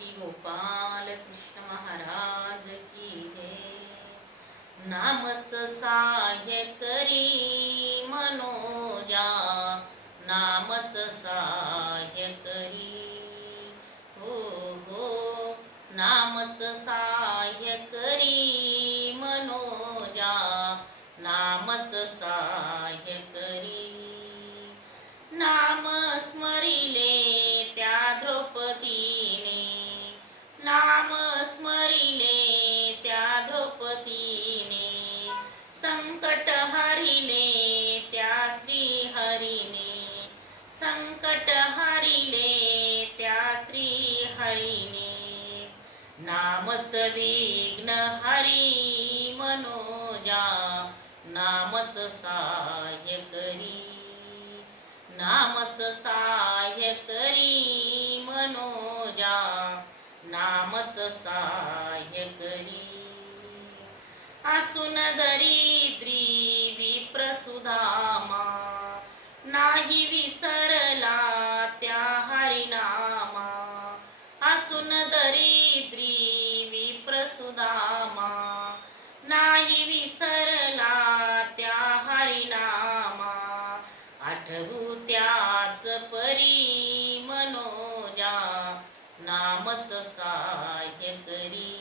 श्री गोपाल कृष्ण महाराज की जय। नामच सहाय्य करी मनोजा, नामच सहाय्य करी, हो हो नामच सहाय्य करी मनोजा, नामच सहाय्य करी। नाम स्मरिले त्या द्रौपदीने, नाम स्मरिले त्या द्रौपदीने, संकट हरिले त्या श्रीहरीने, संकट हरिले त्या श्रीहरीने। नामच विघ्न हरी मनोजा, नामच सहाय्य करी, नामच सहाय्य करी मनोजा, नामच सहाय्य करी। असून दरिद्री विप्रसुदामा, नाही विसरला त्या हरिनामा। असून दरिद्री विप्रसुदामा, नाही विसरला त्या हरिनामा। आठवू त्याच परी मनोजा, नामच सहाय्य करी,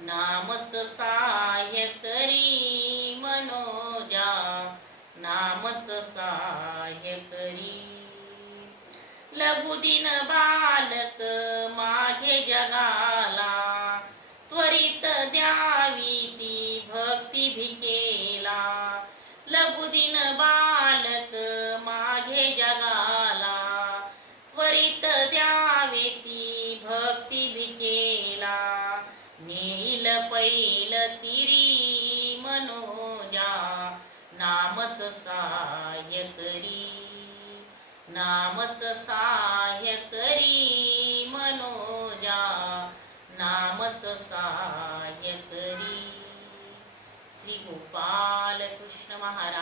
नामच सहाय्य करी मनोजा, नामच सहाय्य करी। लघुदीन बालक मागे जगाला, त्वरित द्यावी ती भक्ती भिकेला। लघुदीन बालक मागे जगाला, त्वरित द्यावे ती भक्ती भिकेला। नेईल पैल तिरी मनोजा, नामच सहाय्य करी, नामच सहाय्य करी मनोजा, नामच सहाय्य करी। श्री गोपाल कृष्ण महाराज।